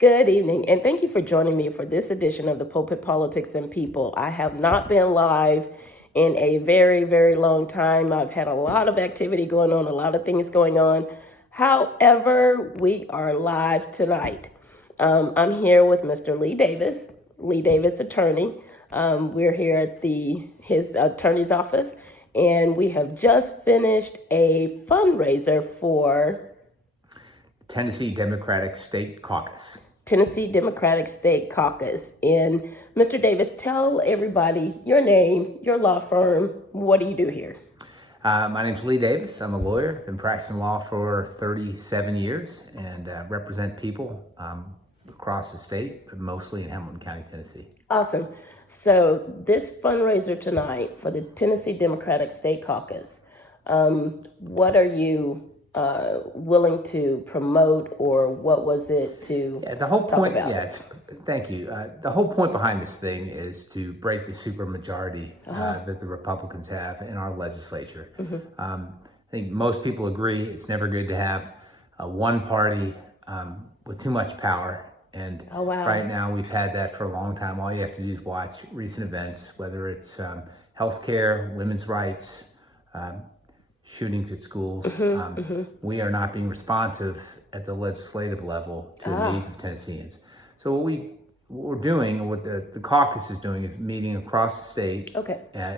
Good evening, and thank you for joining me for this edition of the Pulpit Politics and People. I have not been live in a very, very long time. I've had a lot of activity going on, a lot of things going on. However, we are live tonight. I'm here with Mr. Lee Davis, attorney. We're here at his attorney's office, and we have just finished a fundraiser for Tennessee Democratic State Caucus. Tennessee Democratic State Caucus. And Mr. Davis, tell everybody your name, your law firm, what do you do here? My name's Lee Davis. I'm a lawyer. Been practicing law for 37 years and represent people across the state, but mostly in Hamilton County, Tennessee. Awesome. So this fundraiser tonight for the Tennessee Democratic State Caucus, what are you willing to promote, or what was it to the whole point talk about? Yeah, thank you. The whole point behind this thing is to break the supermajority that the Republicans have in our legislature. I think most people agree it's never good to have one party with too much power, and right now we've had that for a long time. All you have to do is watch recent events, whether it's healthcare, women's rights, shootings at schools. We are not being responsive at the legislative level to the needs of Tennesseans. So what we're doing, what the caucus is doing, is meeting across the state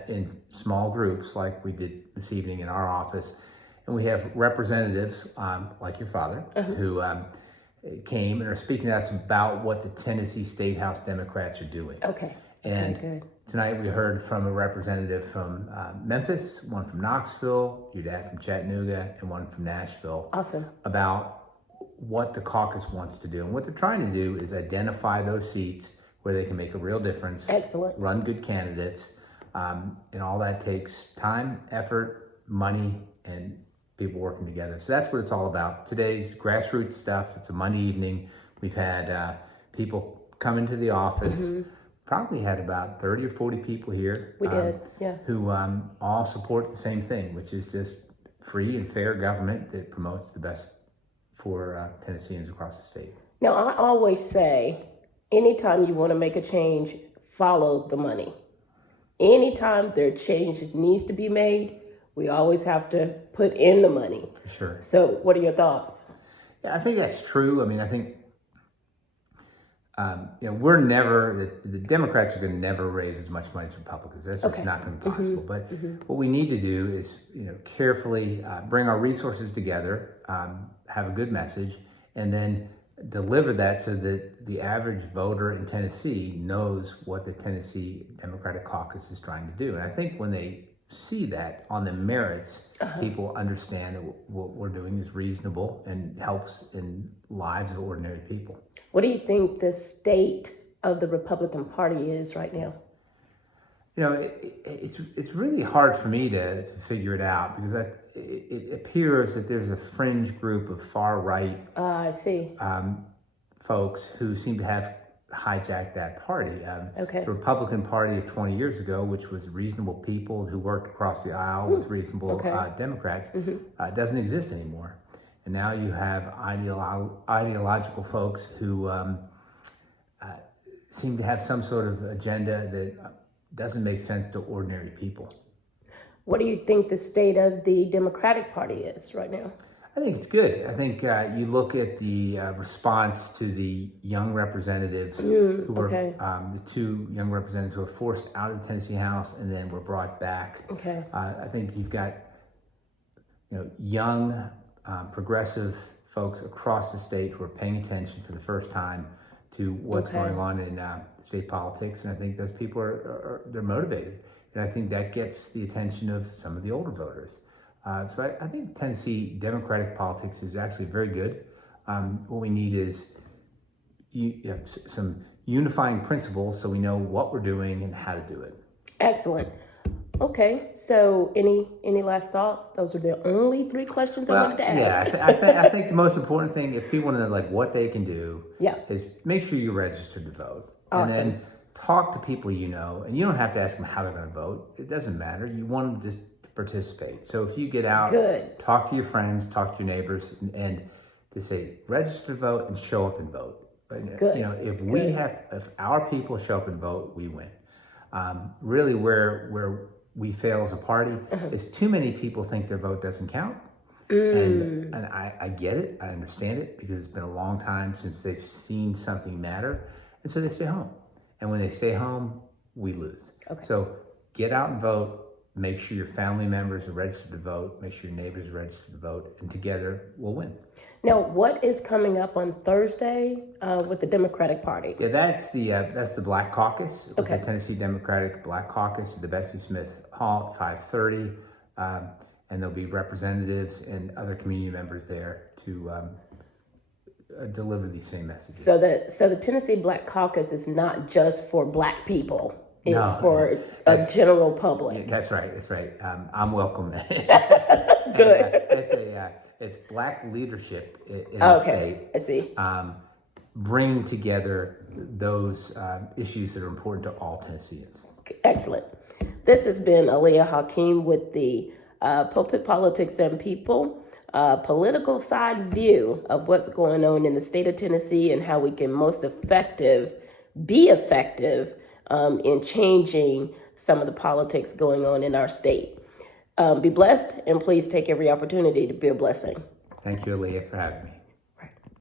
in small groups like we did this evening in our office. And we have representatives like your father who came and are speaking to us about what the Tennessee State House Democrats are doing. And tonight we heard from a representative from Memphis, one from Knoxville, your dad from Chattanooga, and one from Nashville. Awesome. About what the caucus wants to do. And what they're trying to do is identify those seats where they can make a real difference. Excellent. Run good candidates. And all that takes time, effort, money, and people working together. So that's what it's all about. Today's grassroots stuff. It's a Monday evening. We've had people come into the office. Probably had about 30 or 40 people here. We did, yeah. Who all support the same thing, which is just free and fair government that promotes the best for Tennesseans across the state. Now, I always say, anytime you want to make a change, follow the money. Anytime there change needs to be made, we always have to put in the money. For sure. So what are your thoughts? Yeah, I think that's true. I mean, I think we're never, the Democrats are going to never raise as much money as Republicans. That's just not going to be possible. But what we need to do is, carefully bring our resources together, have a good message, and then deliver that so that the average voter in Tennessee knows what the Tennessee Democratic Caucus is trying to do. And I think when they see that on the merits, people understand that what we're doing is reasonable and helps in lives of ordinary people. What do you think the state of the Republican Party is right now? It's really hard for me to figure it out because it appears that there's a fringe group of far right folks who seem to have hijacked that party. The Republican Party of 20 years ago, which was reasonable people who worked across the aisle with reasonable Democrats, doesn't exist anymore. And now you have ideological folks who seem to have some sort of agenda that doesn't make sense to ordinary people. What do you think the state of the Democratic Party is right now? I think it's good. I think you look at the response to the young representatives who were the two young representatives who were forced out of the Tennessee House and then were brought back. I think you've got young progressive folks across the state who are paying attention for the first time to what's going on in state politics, and I think those people they're motivated, and I think that gets the attention of some of the older voters. So I think Tennessee Democratic politics is actually very good. What we need is some unifying principles so we know what we're doing and how to do it. Excellent. Okay, so any last thoughts? Those are the only 3 questions I wanted to ask. Yeah, I think the most important thing, if people want to know what they can do, is make sure you're registered to vote. Awesome. And then talk to people and you don't have to ask them how they're going to vote. It doesn't matter. You want them just to participate. So if you get out, talk to your friends, talk to your neighbors, and to say register to vote and show up and vote. Good. You know, Good. if our people show up and vote, we win. Really, where we fail as a party is too many people think their vote doesn't count. And I get it, I understand it, because it's been a long time since they've seen something matter, and so they stay home. And when they stay home, we lose. Okay. So get out and vote. Make sure your family members are registered to vote. Make sure your neighbors are registered to vote, and together we'll win. Now, what is coming up on Thursday with the Democratic Party? Yeah, that's the Black Caucus, with Okay. the Tennessee Democratic Black Caucus at the Bessie Smith Hall at 5:30, and there'll be representatives and other community members there to deliver these same messages. So the Tennessee Black Caucus is not just for Black people; it's No, for a general public. That's right. That's right. I'm welcome. Good. It's Black leadership in the state. I see. Bring together those issues that are important to all Tennesseans. Excellent. This has been Aliyah Hakeem with the Pulpit Politics and People political side view of what's going on in the state of Tennessee and how we can be effective in changing some of the politics going on in our state. Be blessed, and please take every opportunity to be a blessing. Thank you, Aliyah, for having me.